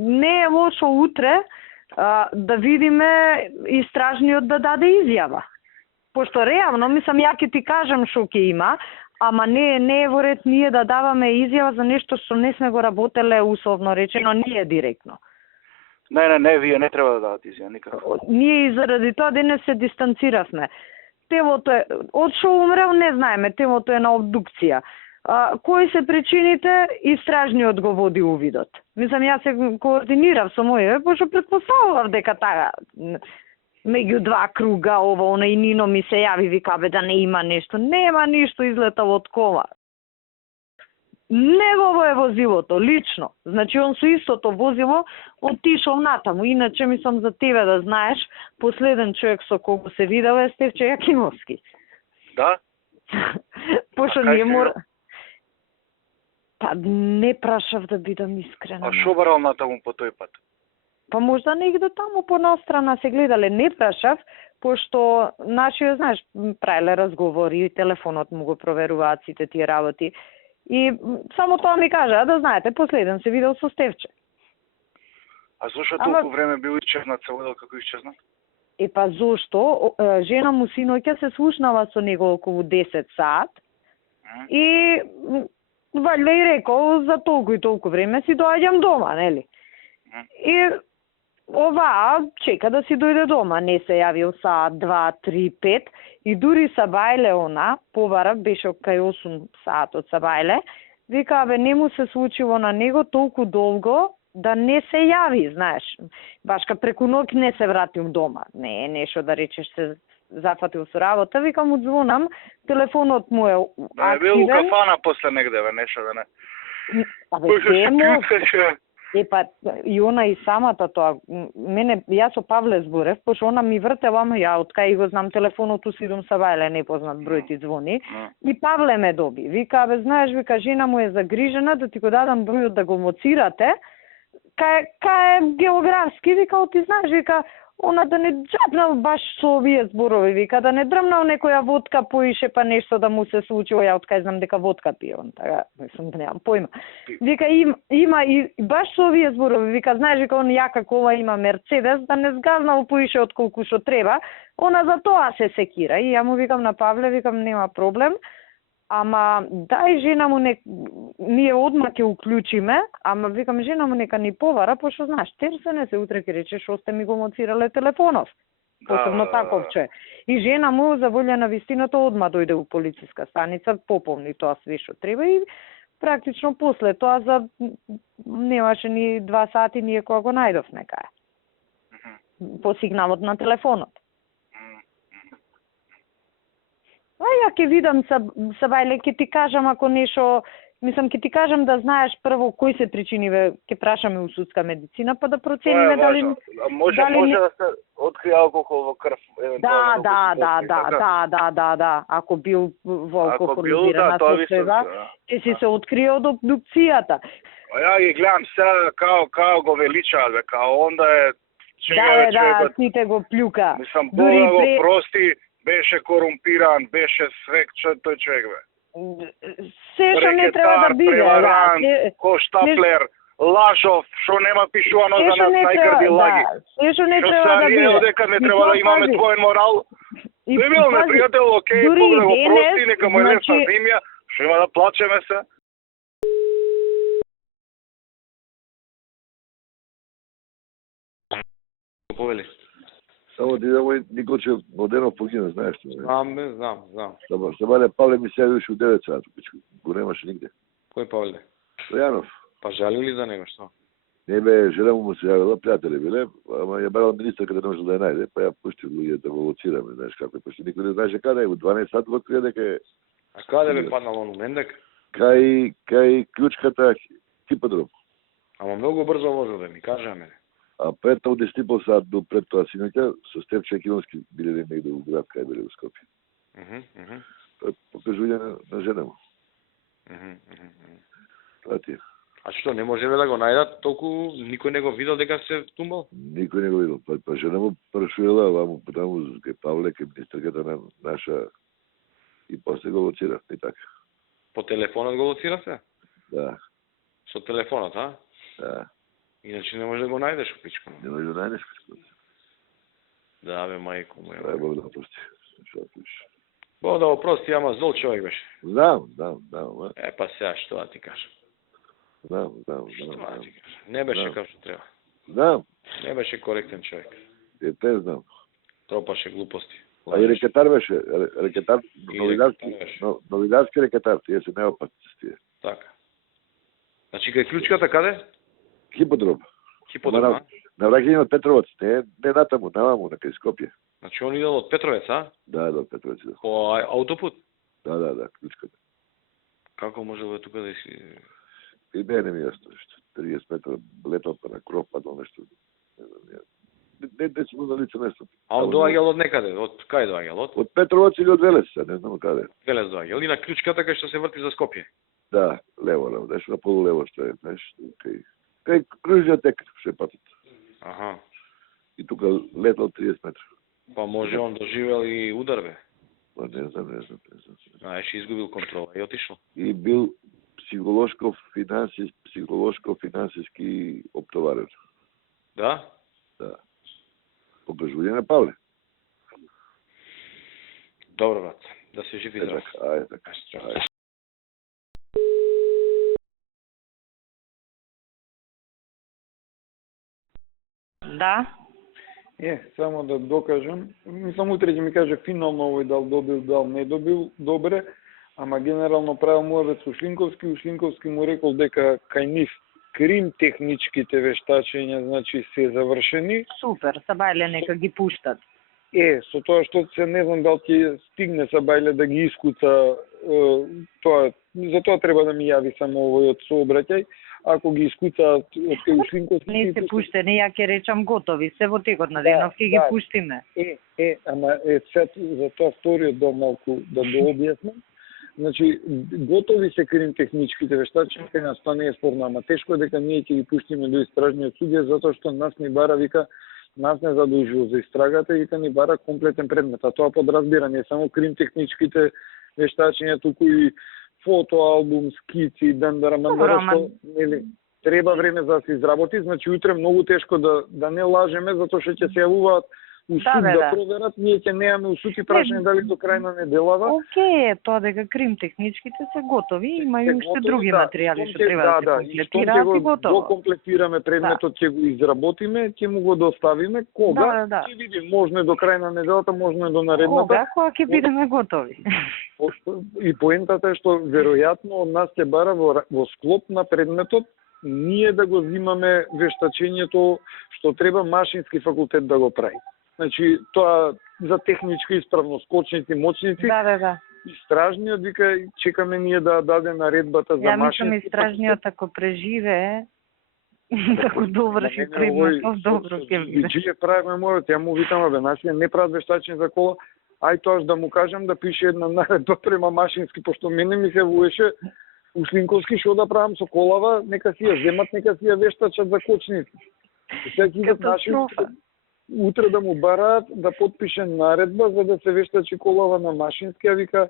Не е лошо утре да видиме истражниот да даде изјава. Пошто реално, мислам, ја ќе ти кажам што ќе има, ама не е во ред ние да даваме изјава за нешто што не сме го работеле, условно речено, ние директно. Не, вие не треба да дадат изјава никако. Ние и заради тоа денес се дистанциравме. Телото е, од што умрел не знаеме, телото е на обдукција. Кои се причините, истражниот го води увидот. Мислам, јас се координирав со моје, пошто претпоставував дека таа меѓу два круга, ова, и Нино ми се јави, вика, бе, да не има нешто. Нема ништо излетало од кола. Негово е возилото, лично. Значи, он со истото возило отишол натаму. Иначе, мислам, за тебе да знаеш, последен човек со кого се видел е Стефче Јакимовски. Да? Пошто ние мора... Па не прашав да бидам искрена. А шо барал натаму по тој пат? Па можда негде таму по настрана се гледале. Не прашав, пошто нашиот, знаеш, правеле разговори, телефонот му го проверуваат сите тие работи. И само тоа ми кажа, да знаете, последен се видел со Стефче. А зошто толку време бил исчезнат, се водел како исчезнат? Па зошто? Жена му синоќа се слушнала со него околу 10 сат и валјда и рекол за толку и толку време си доаѓам дома, нели? И оваа чека да си дојде дома, не се јавил саат, 2, 3, 5 и дури Сабајле она, побара, беше кај 8 саат од Сабајле, вика, бе, не му се случило на него толку долго да не се јави, знаеш. Башка преку ноќ не се вратил дома, не е нешто да речеш се зафатил со работа, вика му звонам, телефонот му е активен. Да, е бил у кафана после негде, бе, нешто да не. Абе, темо... Па, и она и самата тоа, јас со Павле зборев, пошто она ми вртела, ама ја од кај го знам телефонот у Сидом Сабајле, непознат број ти звони, и Павле ме доби. Вика, бе, знаеш, вика, жена му е загрижена, да ти го дадам бројот да го моцирате, кај е географски, вика, ти знаеш, вика, она да не джапнал баш со овие зборови, вика, да не дрмнал некоја водка поише, па нешто да му се случило, ја откај знам дека водка пие, он така, мислам, немам појма. Вика, има и баш со овие зборови, вика, знаеш, вика, он ја како ова има Мерцедес, да не сгазнал поише од колку што треба, она за тоа се секира. И ја му викам на Павле, викам, нема проблем, ама дај жена му ние одма ќе уклучиме, ама викам жена му нека ни повара, пошто знаеш, терсене се утре ќе рече што сте ми го моцирале телефонов. Посебно таковче. И жена му за волја на вистината одма дојде у полициска станица, пополни тоа све што треба и практично после тоа за немаше ни 2 сати ние кога го најдовме кај. По сигналот на телефонот. А ја ќе видам Сабајле, ќе ти кажам ако нешто, мислам ќе ти кажам да знаеш прво кои се причиниве, ќе прашаме у судска медицина па да процениме дали може да се открие алкохол во крв. Да, ако бил во алкохолизирана состојба, ќе си се открие од обдукцијата. А ја ги гледам сега као го величаат, бе, као онда е човекот. Сите го плюка. Мислам, Бог да го прости, беше корумпиран, беше свек тој човек, бе. Се што не треба да биде, преварант, коштаплер, лажов, што нема пишувано за нас најгрди лаги. Се што не треба да биде. Што дека не треба да имаме двоен морал. Дебилме, пријател, окей, Бог да го прости, нека му е лесна земја, што има да плачеме се. Повели. Само ти да мој Николче Моденов погина, знаеш што? Знам. Сабајле Павле ми се јавиш у 9 сат, го немаше нигде. Кој Павле? Стојанов. Па жали ли за него, што? Не бе, жена му се јавила, пријатели биле, ама ја барал министарка да не може да ја најде, па ја пушти луѓе да го лоцираме, знаеш како е, пошто никој не знаеше каде е, у 12 сат го открија дека е... А каде бе паднал он Мендек? Кај клучката Хиподром. Ама многу брзо возил, да ми кажа мене. А пред тоа 10 сат до пред тоа синоќа со Стефче Јакимовски биле негде у град кај биле во Скопје. Тоа покажување на жена му. Тоа ти е. А што, не можеле да го најдат толку, никој не го видел дека се тумбал? Никој не го видел. Па жена му прашувала, ваму таму кај Павле, кај министерката на наша и после го лоцира, и така. По телефонот го лоцира се? Да. Со телефонот, а? Да. Иначе не може да го најдеш у пичка. Не може да најдеш пичка. Да, бе, мајко моја. Дај Бог да прости. Што пиш? Бог да го прости, ама зол човек беше. Знам. Па сега, што да ти кажам? Знам. Не беше како што треба. Знам. Не беше коректен човек. Те знам. Тропаше глупости. А и рекетар беше, рекетар, новидарски рекетар, тие се неопасни тие. Така. Значи, кај ключката каде? Хиподром. Хиподром, на враќање од Петровец, не натаму, наваму, на кај Скопје. Значи, он идел од Петровец, а? Да, од Петровец. По аутопут? Да, ключката. Како може да тука да си... И не ми јасно, 30 метра летал па на кров, падал нешто. Не си му на лице место. А он доаѓал од некаде? Од кај доаѓал? Од Петровец или од Велес, не знам каде. Велес доаѓал. И на ключката кај што се врти за Скопје? Да, лево, нешто на полулево што е, знаеш, кај кружниот тек, ше патот. Аха. И тука летал 30 метра. Па може он доживел и удар, бе? Па не знам. Знаеш, изгубил контрола и отишол. И бил психолошко-финансиски оптоварен. Да? Да. Покажување на Павле. Добро, брат. Да се живи здрав. Ајде така. Да. Само да докажам, мислам утре ќе ми каже финално овој дал добил, дал не добил, добре, ама генерално правил Муавет Ушлинковски му рекол дека кај нив крим техничките вештачења, значи се завршени. Супер, Сабајле нека ги пуштат. Со тоа што се не знам дали ќе стигне Сабајле да ги искуца, за тоа треба да ми јави само овој од сообраќај. Ако ги искуцаат од кај Ушлинковски... Не се пуштени, ја ќе речам готови, се во текот на денов ќе ги пуштиме. Ама за тоа вториот дел малку да го објаснам. Значи, готови се крим техничките вештачи, кај нас тоа не е спорно, ама тешко е дека ние ќе ги пуштиме до истражниот судија, затоа што нас ни бара, вика, нас не задолжува за истрагата, вика, ни бара комплетен предмет, а тоа подразбира не само крим техничките вештачиња, туку и фотоалбум, скици, дендара, мандара, што нели треба време за да се изработи, значи утре многу тешко да не лажеме, затоа што ќе се јавуваат у суд да проверат, ние ќе неаме у суд и прашање дали до крај на неделава. Океј, тоа дека крим техничките се готови, има и уште други материјали што треба да се комплетираат и готово. Го комплетираме предметот, ќе го изработиме, ќе му го доставиме, кога ќе видим, можно е до крај на неделата, можно е до наредната. Кога ќе бидеме готови. И поентата е што веројатно од нас ќе бара во склоп на предметот ние да го земаме вештачењето што треба машински факултет да го прави. Значи, тоа за техничка исправност, скочници, мочници. Да. Истражниот, вика, чекаме ние да даде наредбата за машински. Ја мислам, истражниот ако преживее, ако доврши предметот, добро ќе биде. Биџије правиме мојот, ја му викам, бе, наши не прават вештачење за кола, ај тоаш да му кажам да пише една наредба према машински, пошто мене ми се вуеше Ушлинковски што да правам со колава, нека си ја земат, нека си ја вештачат за кочници. Катастрофа. Утре да му бараат да подпише наредба за да се вештачи колава на машински, а вика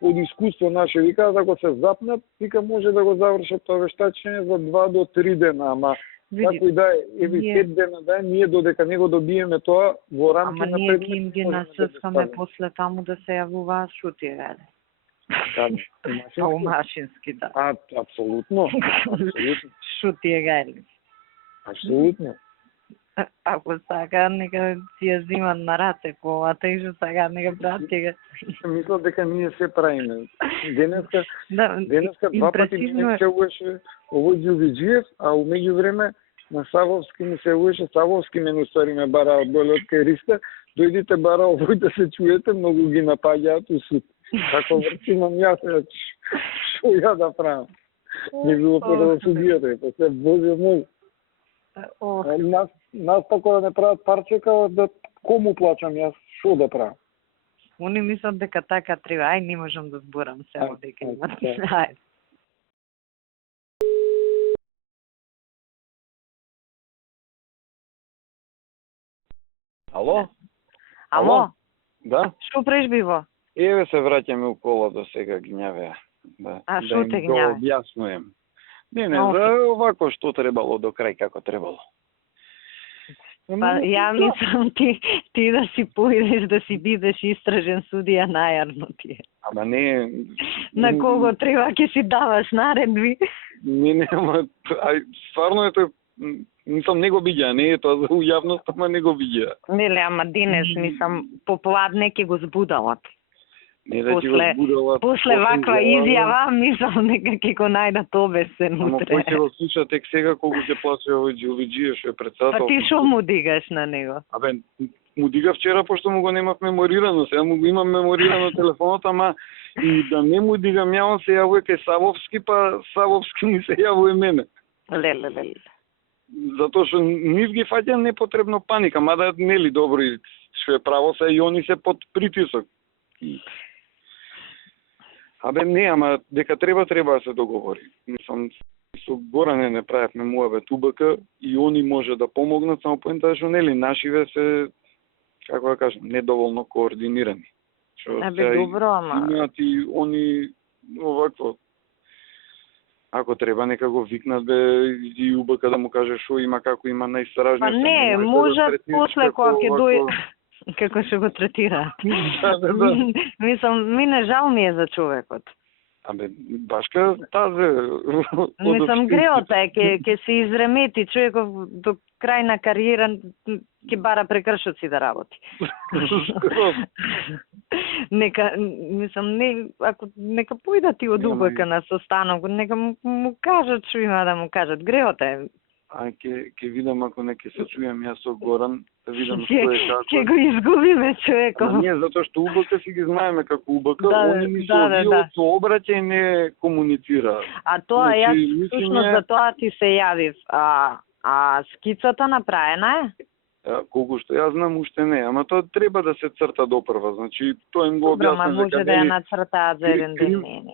од искуство наше, вика, ако се запнат, вика може да го завршат тоа вештачење за 2 до 3 дена, ама како да е, 5 дена да е, ние додека не го добиеме тоа во рамки на предмет. Ама ние ќе им ги насыскаме после таму да се јавуваат шутиеве. Машински, да. Апсолутно. Шутие гајли. Апсолутно. Ако сака, нека си ја зимат на рате колата и што сака, нека прати га. Мислам дека ние се правиме. Денеска 2 пати ми се уеше овој Ѓувиџиев, а у меѓувреме на Савовски ми се уеше, Савовски мене устари ме бара од доле од кај Риста, дојдите бара овој да се чуете, многу ги напаѓаат у суд. Како врцимам јас, што ја да правам? Не било прво судијата, па се Боже мој. Нас тако да не прават парчека, да кому плачам јас, што да правам? Они мислат дека така треба, ај не можам да зборам само дека имат. Ајде. Ало? Да? Што прежбиво? Еве се враќаме у колото сега гњавеа. А што те гњаве? Да објаснуjem. Не, за овако што требало до крај како требало. Па ја мислам ти да си поидеш да си бидеш истражен судија најарно ти е. Ама не... На кого треба ќе си даваш наредби? Не, ама стварно е тој, мислам не го видја, не е тоа за јавност, ама не го видја. Неле, ама денес мислам попладне ќе го збудалат. Не да ќе го збудалат. После ваква изјава мислам дека ќе го најдат обесен утре. Ама кој ќе го слуша тек сега колку ќе плаќа овој Джилвиџиев што е председател? Па ти шо му дигаш на него? Абе, му дига вчера пошто му го немав меморирано, сега му го имам меморирано телефонот, ама и да не му дигам ја, он се јавува кај Савовски, па Савовски ми се јавува мене. Леле. Затоа што нив ги фаќа непотребно паника, мада нели добро и што е право се и они се под притисок. Абе не, ама дека треба да се договори. Мислам, со Горане не правевме муабет УБК и они може да помогнат, само поентата што нели нашиве се, како да кажам, недоволно координирани. Абе добро, ама имаат и они овакво. Ако треба нека го викнат и УБК да му каже што има, како има најстражно. Па не, може после кога ќе дојде како ќе го третира. Да. Мислам, мине жал ми е за човекот. Абе, башка тазе. Мислам, греота е, ќе се изремети човеков до крај на кариера, ќе бара прекршоци да работи. Нека, мислам, нека појдат и од УБК на состанок, нека му кажат што има да му кажат. Греота е. А ќе видам ако не ќе се чујам јас со Горан, да видам што е како. Ќе го изгубиме човеков. Не, затоа што УБК си ги знаеме како УБК, они ми со обраќај не комуницираат. А тоа јас всушност за тоа ти се јавив. А скицата направена е? Колку што јас знам уште не, ама тоа треба да се црта допрва, значи тоа им го објаснам. Добро, може да ја нацртаат за еден ден, не.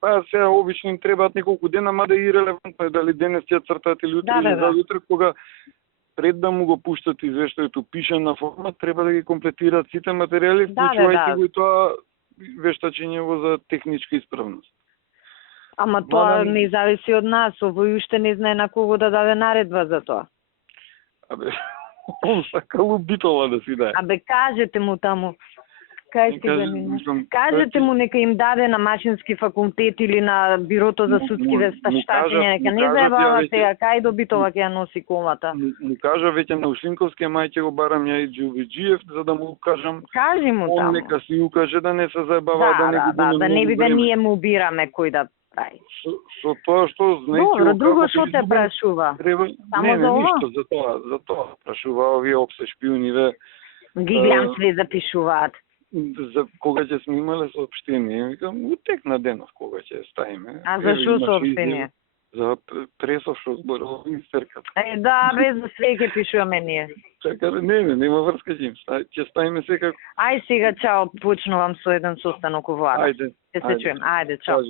Па сега обично им требаат неколку дена, мада и релевантно е дали денес ќе цртаат или утре, или утре, кога пред да му го пуштат извештајето пишен на формат, треба да ги комплетираат сите материјали, вклучувајќи го и тоа вештачењево за техничка исправност. Ама тоа не зависи од нас, овој уште не знае на кого да даде наредба за тоа. Абе, он сакал убитола да си даде. Абе, кажете му таму. Кажете му нека им даде на Машински факултет или на Бирото за судски вештачење, нека не заебава сега, кај до Битола ќе ја носи комата. Му кажа веќе на Ушинковски, ама ќе го барам ја и Джилвиџиев, за да му кажам. Кажи му таму. Он нека си укаже да не се заебава, да не губиме. Да не би да ние му убираме кој да прави. Со тоа што знаете. Добро, друго што те прашува? Само за ова? Ништо, за тоа прашува овие опсе шпиониве. Ги гледам све запишуваат. За кога ќе сме имале соопштение, викам, утекна денов кога ќе ставиме. А за што соопштение? За пресов што зборува министерката. Да, без за све ќе пишуваме ние. Чакай, нема врска ќе ставиме секако. Ај сега, чао, почнувам со еден состанок у влада. Ајде. Ќе се чуем. Ајде, чао.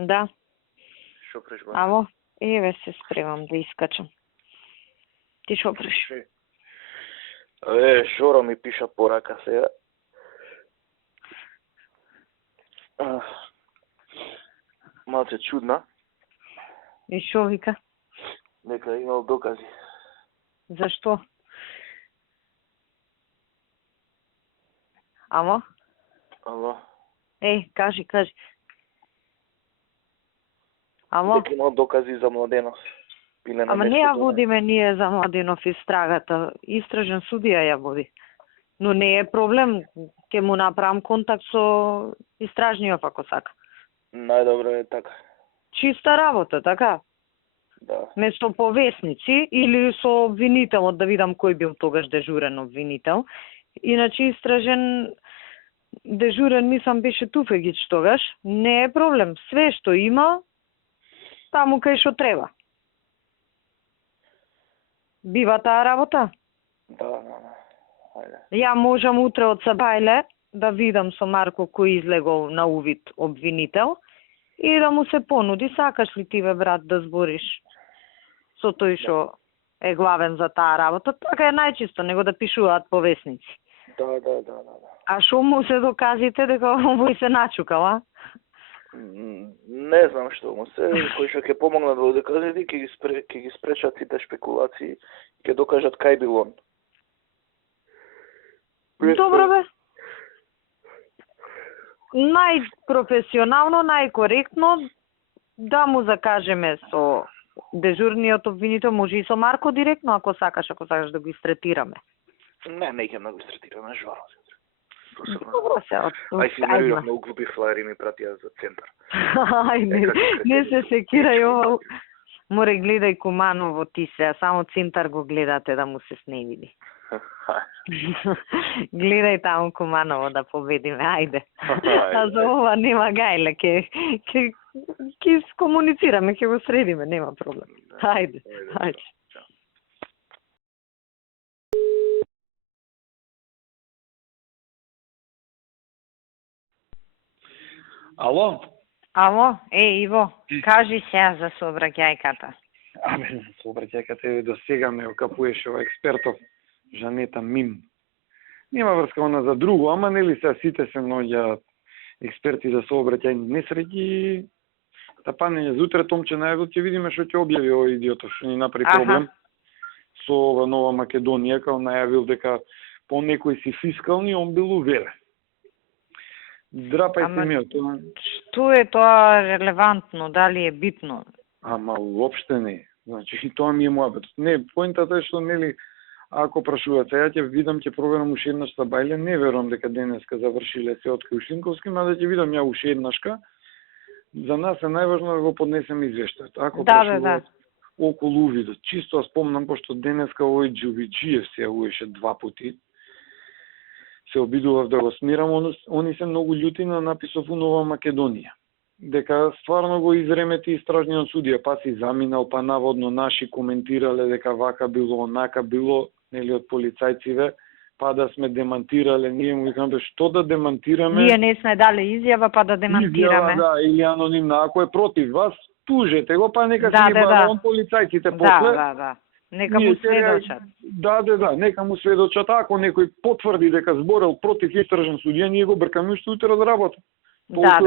Да. Шо преш го? Ало, еве се спремам да искачам. Ти шо преш? Шоро ми пиша порака сега. Малце чудна. И шо вика? Дека имал докази. Зашто? Ало? Ало? Кажи. Ало? Дека имал докази за Младенов. Ама не ја водиме ние за Младенов истрагата. Истражен судија ја води. Но не е проблем. Ке му направам контакт со истражниот ако сака. Најдобро е така. Чиста работа, така? Да. Место повесници или со обвинителот, да видам кој бил тогаш дежурен обвинител. Иначе истражен дежурен мислам беше Туфегич тогаш. Не е проблем. Све што има, таму кај што треба. Бива таа работа? Да. Ајде. Ја можам утре од Сабајле да видам со Марко кој излегол на увид обвинител и да му се понуди, сакаш ли ти бе брат да збориш со тој што е главен за таа работа, така е најчисто, него да пишуваат повесници. Да. А шо му се докажете дека овој се начукал, а? Не знам што му се, кој што ќе помогнат во доказите, ќе ги спречат сите шпекулации, ќе докажат кај бил он. Добро бе. Најпрофесионално, најкоректно да му закажеме со дежурниот обвинител, може и со Марко директно, ако сакаш да го истретираме. Не ќе да го истретираме, жваро. Добро се. Ај си навирам многу глупи флаери ми пратија за центар. Ајде, не се секирај ово. Море гледај Куманово ти се, а само центар го гледате да му се сневиди. Гледај таму Куманово да победиме, ајде. А за ова нема гајле, ќе скомуницираме, ќе го средиме, нема проблем. Ајде. Ало? Ало, Иво, кажи сега за сообраќајката. Сообраќајката до сега ме окапуеше ова експертов, Жанета Мим. Нема врска она за друго, ама нели се сите се наоѓаат експерти за сообраќајни несреќи. Тапање за утре Томче најавил, ќе видиме што ќе објави овој идиотов, што ни направи проблем со ова Нова Македонија, као најавил дека по некои си фискални, он бил уверен. Драпај се меото. Што е тоа релевантно, дали е битно? Ама уопште не. Значи, тоа ми е муабетот. Не, поентата е што, нели, ако прашуваат, ја ќе видам, ќе проверам уште еднашта бајле, не верувам дека денеска завршиле се од Ушинковски, ма да ќе видам ја уште еднашка. За нас е најважно да го поднесеме извештајот. Ако прашуваат околу увидот, чисто ја спомнам, пошто денеска овој Џувиџиев се јавуваше 2 пати, се обидував да го смирам, они се многу љути на написов у Нова Македонија. Дека стварно го изремети истражниот судија, па си заминал, па наводно наши коментирале дека вака било, онака било, нели од полицајциве, па да сме демантирале, ние му викаме што да демантираме. Ние не сме дали изјава, па да демантираме. Изјава, да, или анонимна, ако е против вас, тужете го, па нека си барон полицајците после. Да. Нека му сведочат. Да, нека му сведочат. Ако некој потврди дека зборел против истражен судија, ние го бркаме уште утре од работа. Да.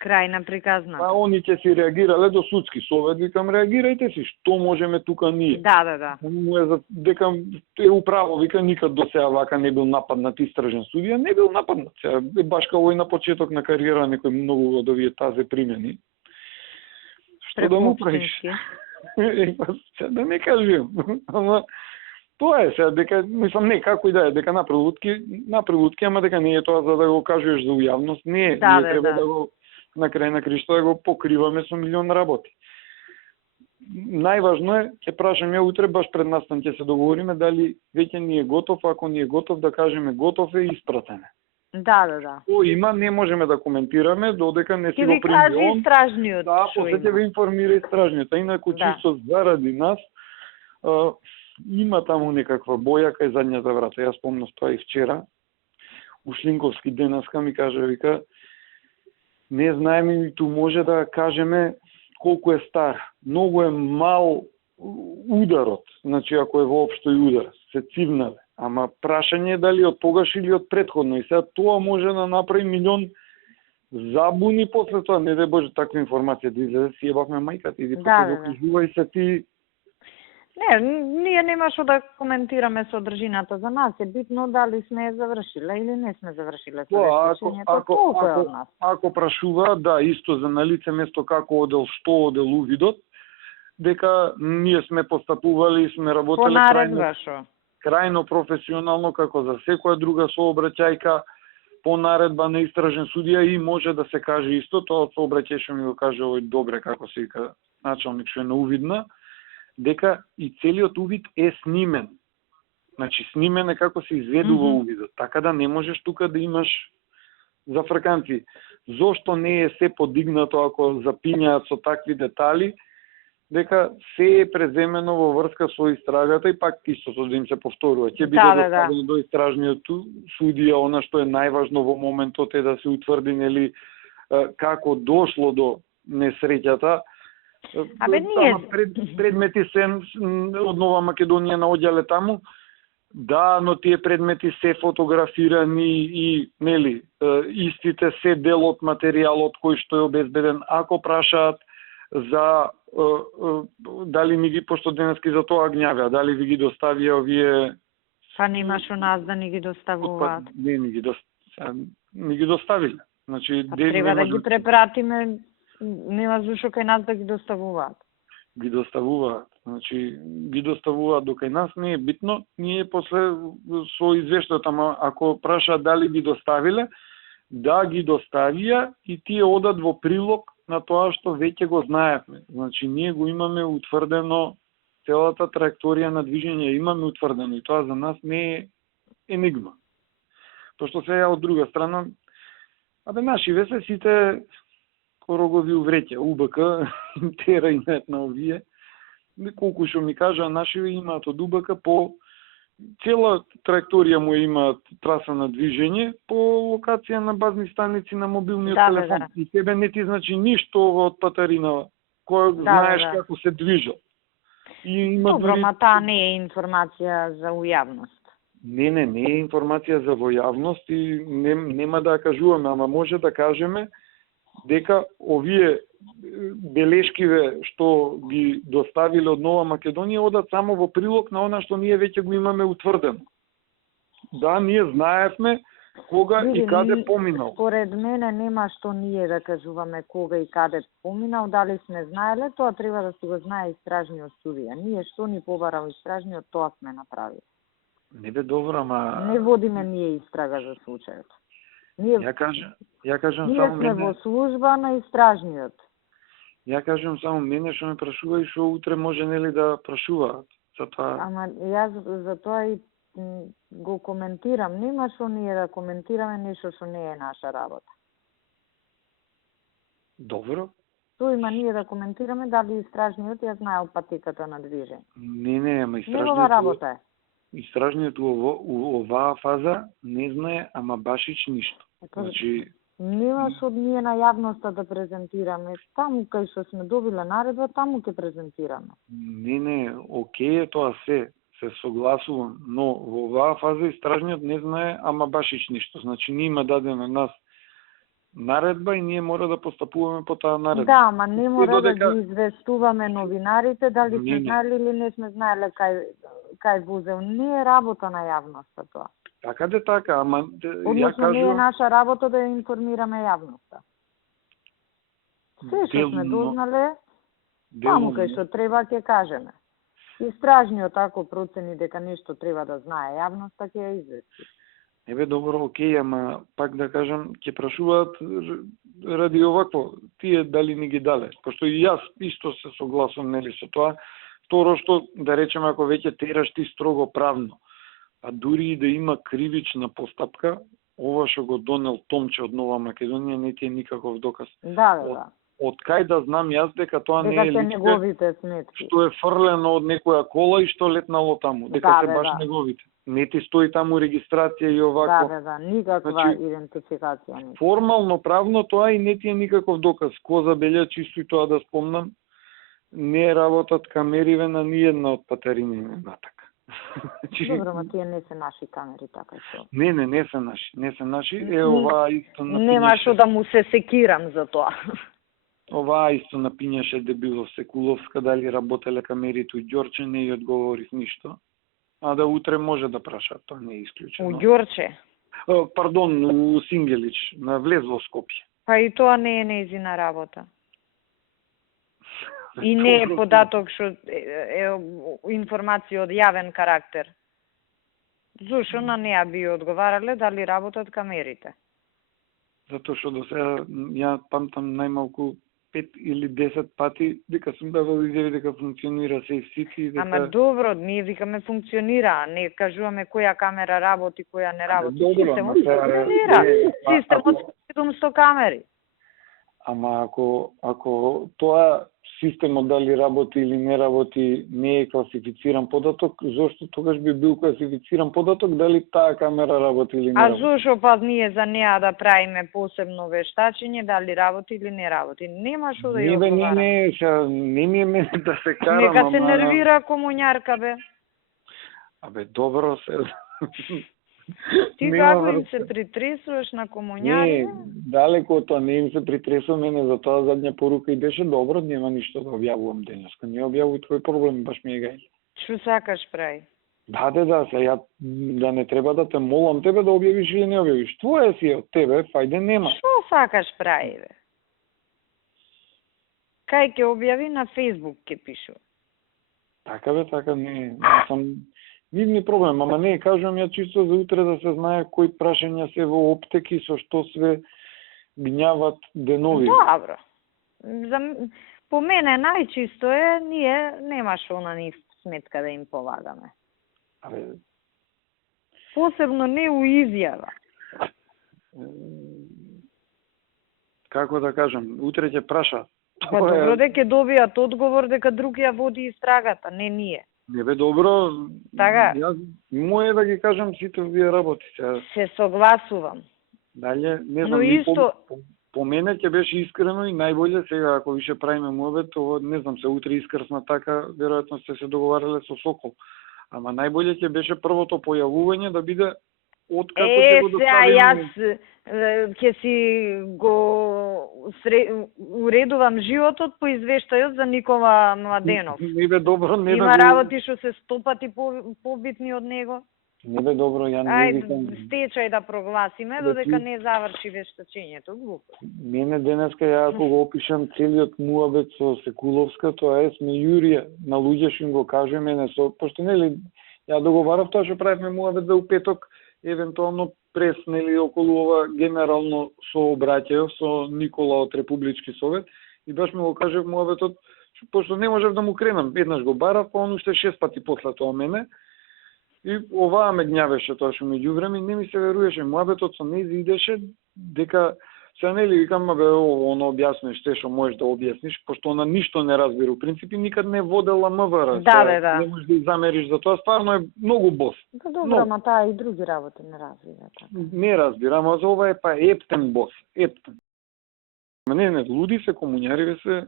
Крај на приказна. А они ќе си реагирале до судски совет, викам реагирајте си, што можеме тука ние. Да. Му е дека е управо, вика никад до сега вака не бил нападнат истражен судија, не бил нападнат. Сега баш како и на почеток на кариера некој многу од овие тазе примени. Што да му правиш? Да не кажем. Ама тоа е сега дека мислам не како и да е дека направи лутки, ама дека не е тоа за да го кажеш за ујавност, не е. Ние треба да го на крај на кришто да го покриваме со милион работи. Најважно е, ќе прашам ја утре, баш пред настан ќе се договориме дали веќе ни е готов, ако ни е готов да кажеме готов е испратене. Да. О, има, не можеме да коментираме, додека не си го прими он. Ќе ви каже истражниот. Да, после ќе ви информира истражниот. Инаку чисто заради нас, има таму некаква боја кај задњата врата. Јас спомнав тоа и вчера. Ушлинковски денеска ми кажа, вика, не знаеме и ту може да кажеме колку е стар. Многу е мал ударот, значи ако е воопшто и удар, се цивнале. Ама прашање е дали од тогаш или од претходно. И сега тоа може да направи милион забуни после тоа. Не дај Боже таква информација да излезе, си ебавме мајката. Иди покажувај се ти. Не, ние нема што да коментираме содржината. За нас е битно дали сме завршиле или не сме завршиле со решението. Ако прашува, да, исто за на лице место како одел, што одел увидот, дека ние сме постапували и сме работеле крајно професионално како за секоја друга сообраќајка по наредба на истражен судија и може да се каже исто, тоа од сообраќај што ми го каже овој добре како се вика началник што е на увидна, дека и целиот увид е снимен. Значи снимен е како се изведува увидот, така да не можеш тука да имаш зафрканци. Зошто не е се подигнато ако запињаат со такви детали, дека се е преземено во врска со истрагата и пак истото да им се повторува. Ќе биде доставено до истражниот судија, она што е најважно во моментот е да се утврди нели како дошло до несреќата. Абе ние предмети се од Нова Македонија наоѓале таму. Да, но тие предмети се фотографирани и нели истите се дел од материјалот кој што е обезбеден. Ако прашаат за дали ми ги, пошто денески за тоа гњавеа, дали ви ги доставија овие... Па немаш у нас да ни ги доставуваат. Не, ми ги доставиле. Значи, треба да ги препратиме, нема зашо кај нас да ги доставуваат. Ги доставуваат. Значи, ги доставуваат до кај нас, не е битно. Ние после со извештајот, ама ако прашаат дали ги доставиле, да ги доставија и тие одат во прилог на тоа што веќе го знаевме. Значи, ние го имаме утврдено, целата траекторија на движење имаме утврдено и тоа за нас не е енигма. Пошто сега од друга страна, наши весе сите скоро го ви увреќа. УБК им тера и на овие. Колку што ми кажа, наши имаат од УБК по цела траекторија му имаат траса на движење по локација на базни станици на мобилниот телефон. Да. И тебе не ти значи ништо од патарина, кој знаеш како се движат. Добро, ма таа не е информација за ујавност. Не е информација за војавност и нема да ја кажуваме, ама може да кажеме дека овие белешкиве што ги доставиле од Нова Македонија одат само во прилог на она што ние веќе го имаме утврдено. Да, ние знаевме кога и каде поминал. Според мене нема што ние да кажуваме кога и каде поминал, дали сме знаеле, тоа треба да си го знае истражниот судија. Ние што ни побарал истражниот, тоа сме направили. Не бе добро, ама... Не водиме ние истрага за случајот. Ја кажам ние само сме во служба на истражниот. Ја кажам само мене што ме прашува и што утре може нели да прашуваат. Ама јас за тоа и го коментирам. Нема што ние да коментираме нешто што не е наша работа. Добро. Тоа има ние да коментираме дали истражниот ја знаел патеката на движење. Не, ама истражниот... Негова работа е. Истражниот у оваа фаза не знае, ама башич ништо. Значи... Нема што ние на јавноста да презентираме. Таму кај што сме добиле наредба, таму ќе презентираме. Не, окей е тоа се согласувам, но во оваа фаза истражниот не знае, ама башич ништо. Значи ние има дадена нас наредба и ние мора да постапуваме по таа наредба. Да, ама не мора да ги известуваме новинарите, дали сме знаели или не сме знаеле кај возел. Не е работа на јавноста тоа. Така, ама ја кажувам... не е наша работа да ја информираме јавноста. Се што сме дознале, таму кај што треба ќе кажеме. Истражниот ако процени дека нешто треба да знае јавноста, ќе ја извести. Ебе, добро, окей, ама пак да кажам, ќе прашуваат ради овакво, тие дали ни ги дале. Пошто и јас исто се согласувам нели со тоа. Второ што, да речеме, ако веќе тераш ти строго правно, а дури и да има кривична постапка, ова што го донел Томче од Нова Македонија не ти е никаков доказ. Да. Од кај да знам јас дека тоа не е неговите сметки. Што е фрлено од некоја кола и што летнало таму, дека се баш неговите. Не ти стои таму регистрација и овако. Да, никаква идентификација не. Формално правно тоа и не ти е никаков доказ. Ко забелја чисто и тоа да спомнам, не работат камериве на ниедна од патарини натака. Добро, ма тие не се наши камери, така што. Не се наши. Оваа исто напињаше. Нема што да му се секирам за тоа. Оваа исто напињаше дебило Секуловска, дали работеле камерите у Ѓорче, не ја одговорив ништо. А да утре може да прашаат, тоа не е исклучено. У Ѓорче? Пардон, у Сингелич, на влез во Скопје. Па и тоа не е нејзина работа. И не е податок што е информација од јавен карактер. Зошто на неа би одговарале дали работат камерите? Затоа што до сега ја памтам најмалку 5 или 10 пати дека сум давал изјави дека функционира Safe City. Ама добро, ние викаме функционира, не кажуваме која камера работи, која не работи. Системот функционира. Системот 700 камери. Ама ако тоа системот дали работи или не работи не е класифициран податок, зошто тогаш би бил класифициран податок дали таа камера работи или не работи? А зошто па ние за неа да правиме посебно вештачење дали работи или не работи? Нема што да ја одговара. Не ми е мене да се карам. Нека се нервира комуњарка, бе. Абе, добро се. Ти како им се притресуваш на комуњари? Не, далеко од тоа, не им се притресувам, мене за тоа задња порука и беше добро, нема ништо да објавувам денеска. Не објавувај твој проблем, баш ми е гај. Што сакаш прави? Да, ја да не треба да те молам тебе да објавиш или не објавиш. Твоја си е од тебе, фајде нема. Што сакаш прави, бе? Кај ќе објави на Facebook ќе пишу. Така бе, така не сам нивни проблем, ама не, кажувам ја чисто за утре да се знае кои прашања се во оптеки, со што све гњават денови. Добро. По мене најчисто е, ние немаш она ни сметка да им полагаме. Абе, посебно не у изјава. Како да кажам, утре ќе праша. Па добро дека добијат одговор дека друг ја води истрагата, не ние. Не бе добро. Така. Јас моје да ги кажам сите вие работите. Се согласувам. Дале, не знам, но исто по мене ќе беше искрено и најболje сега ако више правиме муабет, тоа не знам, се утре искрсна така, веројатно сте се договарале со Сокол. Ама најболje ќе беше првото појавување да биде откако ќе го доставиме. Јас ќе си го уредувам животот по извештајот за Никола Младенов. Не бе добро, не има работи што се 100 пати побитни од него. Не бе добро, ја не викам. Стечај да прогласиме додека не заврши вештачењето, глупо. Мене денеска ја ако го опишам целиот муабет со Секуловска, тоа е сме Јурија, на луѓе што им го кажеме, мене со пошто нели ја договарав тоа што правевме муабет за упеток, евентуално прес нели околу ова генерално сообраќај со Никола од Републички совет и баш ми го кажав муабетот, пошто не можев да му кренам, еднаш го барав, па он уште 6 пати после тоа мене. И оваа ме гњавеше тоа што меѓу време не ми се веруваше. Муабетот со нејзи идеше дека се нели викам бе оно објасниш те што можеш да објасниш, пошто она ништо не разбира. У принципи никад не водела МВР. Да. Не можеш да замериш за тоа, стварно е многу бос. Да, добро, ама таа и други работи не разбира така. Не разбира, ама за ова е па ептен бос, ептен. Не, луди се комуњари се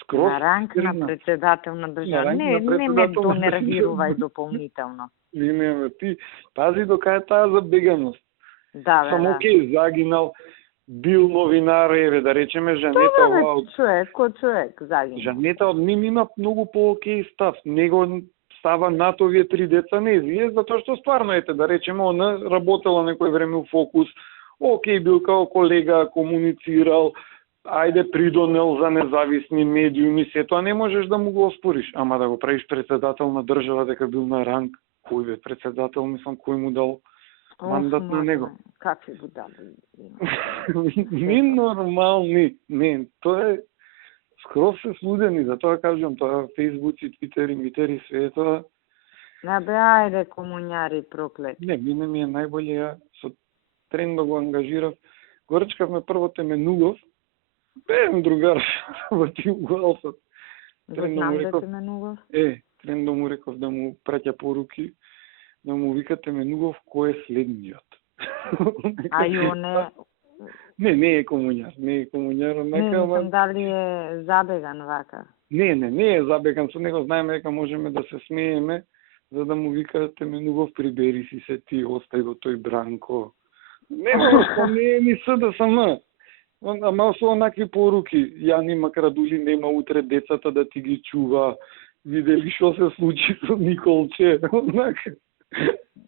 скроз. На ранг на председател на држава. Не ме донервирувај дополнително. Не, ти пази до кај таа забеганост. Да, само ке загинал, бил новинар, еве да речеме Жанета од човек загинал. Жанета од ним има многу по-окей став. Него става над овие 3 деца нејзи, затоа што стварно ете да речеме она работела некој време у Фокус. Окей бил као колега, комуницирал, ајде придонел за независни медиуми, се тоа не можеш да му го оспориш, ама да го правиш председател на држава дека бил на ранг, кој бе председател, мислам кој му дал мандат на него. Какви будали? Не нормални, не, тоа е скроз се слудени, затоа кажам, тоа Фейсбуци, Твитери, Митери, све тоа. Бе, ајде комуњари проклет. Не, мене ми е најболje, ја со Трендо го ангажирав, го речкавме прво Теменугов, беем другар во Тиугалсот. Знам да Теменугов. Трендо му реков да му праќа поруки, да му вика Теменугов кој е следниот. А јоне... Не е комуњар, Не, дали е забеган вака? Не е забеган, со него знаеме дека можеме да се смееме, за да му вика Теменугов прибери си се ти, остај го тој Бранко. Не е ни СДСМ. Ама со онакви поруки, Јани Макрадули нема утре децата да ти ги чува, видели што се случи со Николче, онака.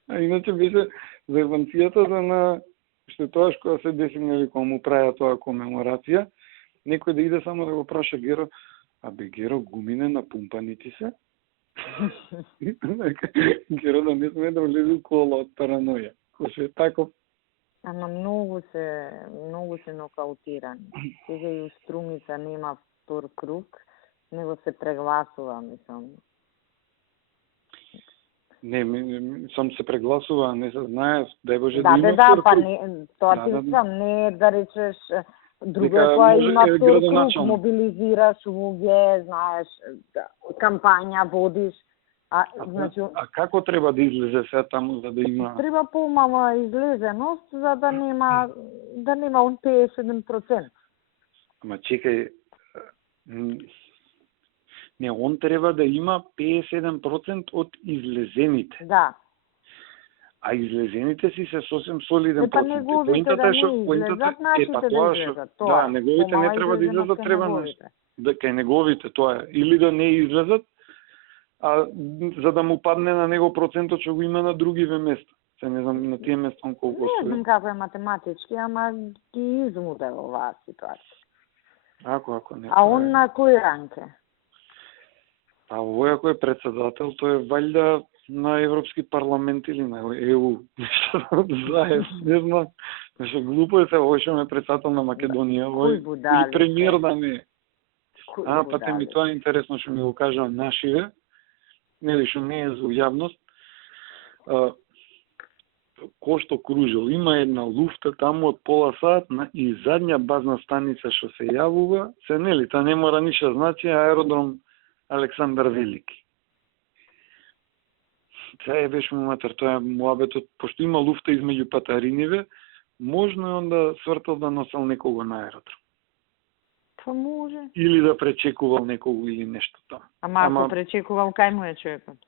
А иначе беше зајбанцијата за на што тоа што се деси нели кога му праја тоа комеморација, некој да иде само да го праша Геро, абе Геро гумине напумпани ти се? Геро да не сме да влезе у кола од параноја. Кој е таков. Ама многу се нокаутирани. Сега и у Струмица нема втор круг, него се прегласува, мислам. Не, сам се прегласува, не се знае, дај Боже да има втор круг. Па не, тоа ти искам, не да речеш друго која има втор круг, мобилизираш луѓе, знаеш, кампања водиш. А како треба да излезе се таму за да има? Треба помала излезеност за да нема он 57%. Ама чекај, Не, он треба да има 57% од излезените. Да. А излезените си се сосем солиден Па процент. неговите да не излезат, нашите да излезат. Да, неговите не треба да излезат, треба нешто. Да, кај неговите, тоа е. Или да не излезат, а за да му падне на него процентот што го има на другиве места. Се не знам на тие места колку Не знам како е математички, ама ги измуде оваа ситуација. Ако не. А он на кој ранг е? А овој ако е председател, тој е валјда на Европски парламент или на ЕУ. Знаеш, не знам. Нешто глупо е се, овој што ме председател на Македонија, овој и премиер да не е. Па те ми тоа е интересно што ми го кажа нашиве, нели што не е за јавност. Кој што кружил, има една луфта таму од пола сат и задња базна станица што се јавува, се нели, та не мора ниша значи аеродром Александар Велики. Тоа е беше моматер, тоа е муабетот, пошто има луфта измеѓу патариниве, можно е онда свртал да носел некого на аеродром. Па може. Или да пречекувал некого или нешто таму. Ама ако пречекувал, кај му е човекот?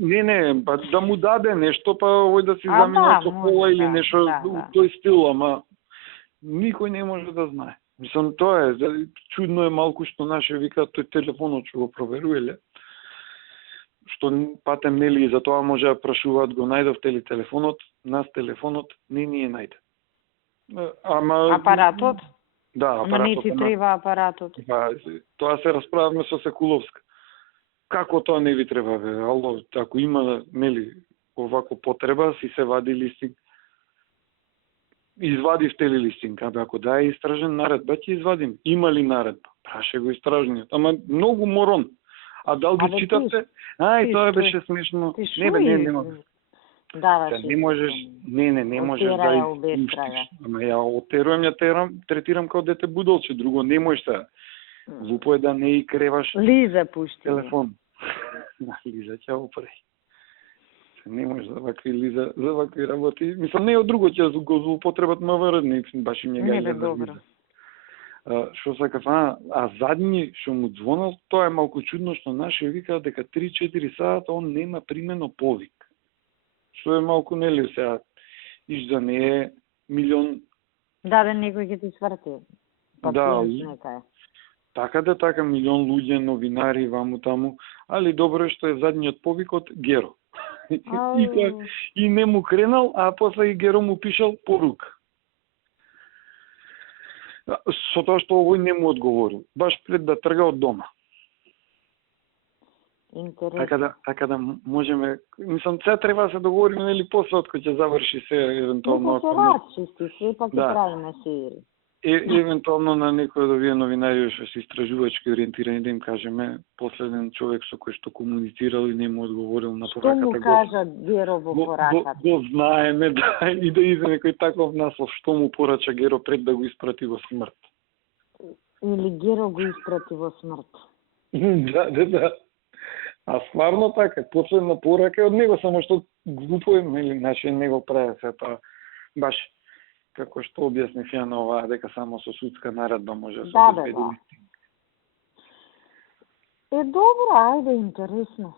Не, па да му даде нешто, па овој да си замина со кола или нешто тој стил, ама никој не може да знае. Мислам, тоа е, чудно е малку што наше викаат тој телефонот што го проверувале, што патем нели и за тоа може да прашуваат го најдовте ли телефонот, нас телефонот не ни е најден. Ама апаратот? Да, апаратот. Ама не ти треба апаратот. Тоа се расправаме со Секуловска. Како тоа не ви треба, бе? Ало, ако има, нели, овако потреба, си се вади листинг. Извадивте ли листинг? Абе, ако да е истражен наредба, ќе извадим. Има ли наредба? Праше го истражниот. Ама многу морон. А дал ги читавте? Тоа беше смешно. Не можеш. Не можеш, не можеш да изпуштиш. Ама ја отерувам, третирам како дете будолче, друго не можеш сега. Глупо е да не и креваш Лиза пушти телефон. Лиза ќе опре. Не може за вакви Лиза, за вакви работи. Мислам, не од друго ќе го злоупотребат МВР, не баш им ја гаѓа за Лиза. Што сакав, задни што му звонал, тоа е малку чудно што наши викаат дека 3-4 сата он нема примено повик. Што е малку нели сега, за не е милион. Да, некој ќе ти сврти. Да, така милион луѓе, новинари, ваму таму, али добро е што е задниот повик од Геро. И не му кренал, а после и Геро му пишал порука. Со тоа што овој не му одговорил, баш пред да трга од дома. Интересно. Така да можеме, мислам, се треба да се договориме нели после од кој ќе заврши се евентуално. Ако се расчисти, се пак ќе правиме сери. Евентуално на некој од овие новинари што се истражувачки ориентирани да им кажеме последен човек со кој што комуницирал и не му одговорил на пораката. Што му кажа Геро во пораката? Го знаеме, да, и да иде некој таков наслов, што му порача Геро пред да го испрати во смрт. Или Геро го испрати во смрт. Да. А стварно така, последна порака од него, само што глупо е, или значи не го прави се тоа. Баш како што објаснив ја на оваа, дека само со судска наредба може да се обезбеди. Добро, ајде, интересно.